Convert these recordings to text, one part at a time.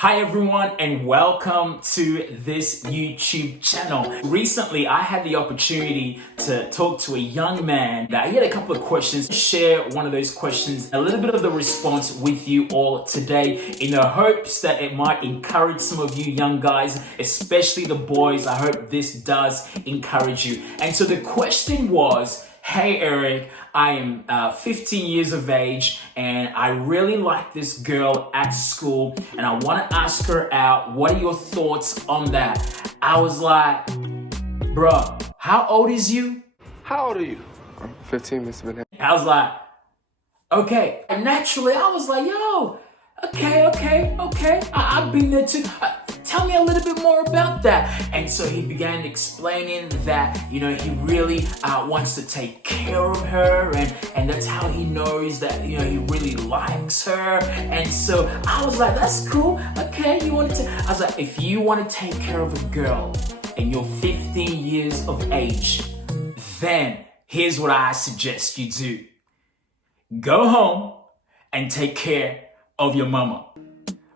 Hi everyone and welcome to this YouTube channel. Recently I had the opportunity to talk to a young man that he had a couple of questions. Share one of those questions, a little bit of the response with you all today in the hopes that it might encourage some of you young guys, especially the boys. I hope this does encourage you. And so the question was, hey Eric, I am 15 years of age and I really like this girl at school and I want to ask her out. What are your thoughts on that? I was like, bro, how old is you? How old are you? I'm 15, Mr. Bennett. I was like, okay. And naturally, I was like, yo, okay. I've been there too. Tell me a little bit more about that. And so he began explaining that, he really wants to take care of her and that's how he knows that, he really likes her. And so I was like, that's cool. Okay, I was like, if you want to take care of a girl and you're 15 years of age, then here's what I suggest you do. Go home and take care of your mama.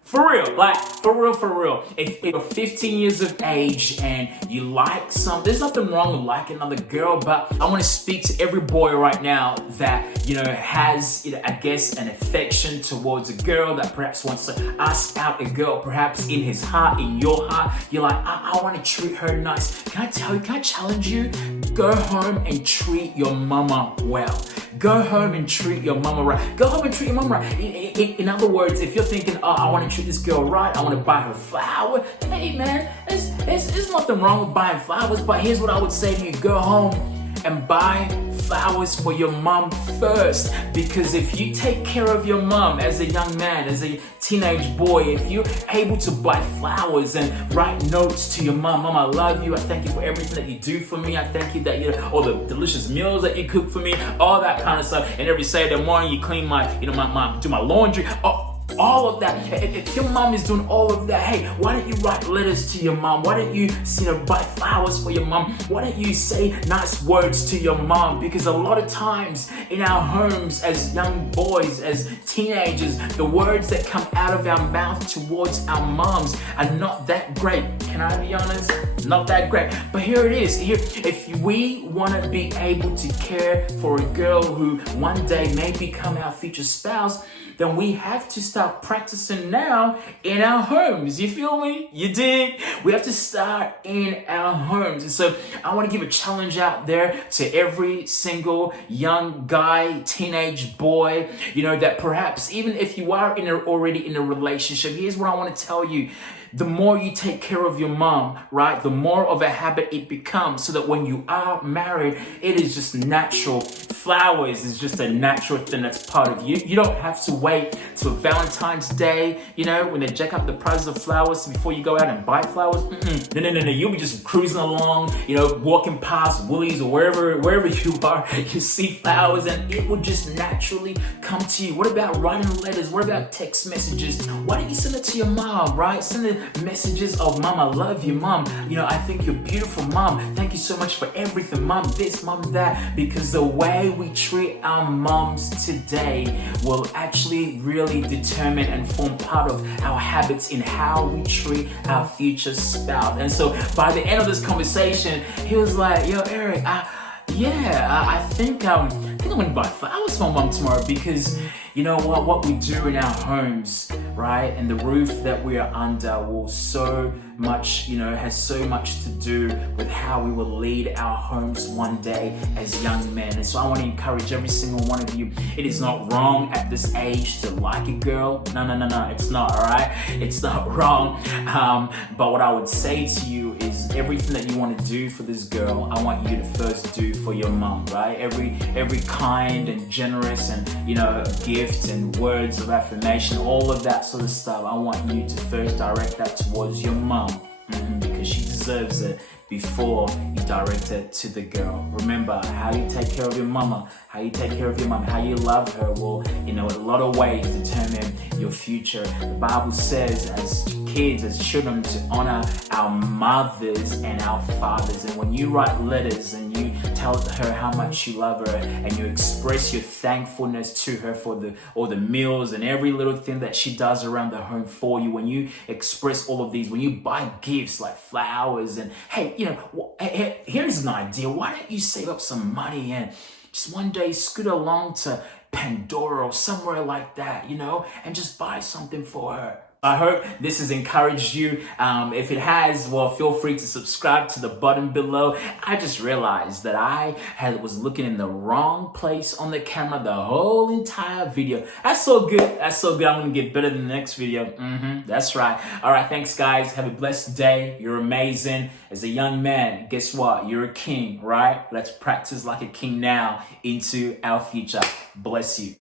For real, like, for real. If you're 15 years of age and you like there's nothing wrong with liking another girl, but I want to speak to every boy right now that, has, I guess, an affection towards a girl that perhaps wants to ask out a girl, perhaps in his heart, in your heart. You're like, I want to treat her nice. Can I challenge you? Go home and treat your mama well. Go home and treat your mama right. Go home and treat your mama right. In other words, if you're thinking, oh, I want to treat this girl right, I want to buy her flowers. Hey man, there's nothing wrong with buying flowers, but here's what I would say to you. Go home and buy flowers for your mom first, because if you take care of your mom as a young man, as a teenage boy, if you're able to buy flowers and write notes to your mom, I love you, I thank you for everything that you do for me, I thank you that all the delicious meals that you cook for me, all that kind of stuff, and every Saturday morning you clean my do my laundry, all of that. If your mom is doing all of that, hey, why don't you write letters to your mom? Why don't you, buy flowers for your mom? Why don't you say nice words to your mom? Because a lot of times in our homes as young boys, as teenagers, the words that come out of our mouth towards our moms are not that great. Can I be honest? Not that great. But here it is. If we want to be able to care for a girl who one day may become our future spouse, then we have to start practicing now in our homes. You feel me? You dig? We have to start in our homes. And so I want to give a challenge out there to every single young guy, teenage boy, that perhaps even if you are already in a relationship, here's what I want to tell you. The more you take care of your mom, right, the more of a habit it becomes, so that when you are married, it is just natural. Flowers is just a natural thing that's part of you. You don't have to wait till Valentine's Day, when they jack up the prices of flowers before you go out and buy flowers. No. You'll be just cruising along, walking past Woolies or wherever you are, you see flowers and it will just naturally come to you. What about writing letters? What about text messages? Why don't you send it to your mom, right? Send it messages of, mom, I love you, mom, I think you're beautiful, mom, thank you so much for everything, mom this, mom that, because the way we treat our moms today will actually really determine and form part of our habits in how we treat our future spouse. And so by the end of this conversation, he was like, yo Eric, I think I'm gonna buy flowers for my mom tomorrow, because what we do in our homes, right, and the roof that we are under will so much, has so much to do with how we will lead our homes one day as young men. And so I want to encourage every single one of you. It is not wrong at this age to like a girl. No, it's not, all right? It's not wrong. But what I would say to you is everything that you want to do for this girl, I want you to first do for your mom, right? Every kind and generous and, gift and words of affirmation, all of that sort of stuff, I want you to first direct that towards your mom, because she deserves it before you direct it to the girl. Remember, how you take care of your mama, how you take care of your mom, how you love her will, in a lot of ways determine your future. The Bible says as kids, as children, to honor our mothers and our fathers. And when you write letters and you tell her how much you love her, and you express your thankfulness to her for all the meals and every little thing that she does around the home for you. When you express all of these, when you buy gifts like flowers, and hey, here's an idea. Why don't you save up some money and just one day scoot along to Pandora or somewhere like that, and just buy something for her. I hope this has encouraged you. If it has, well, feel free to subscribe to the button below. I just realized that I was looking in the wrong place on the camera the whole entire video. That's so good. That's so good. I'm going to get better than the next video. That's right. All right. Thanks, guys. Have a blessed day. You're amazing. As a young man, guess what? You're a king, right? Let's practice like a king now into our future. Bless you.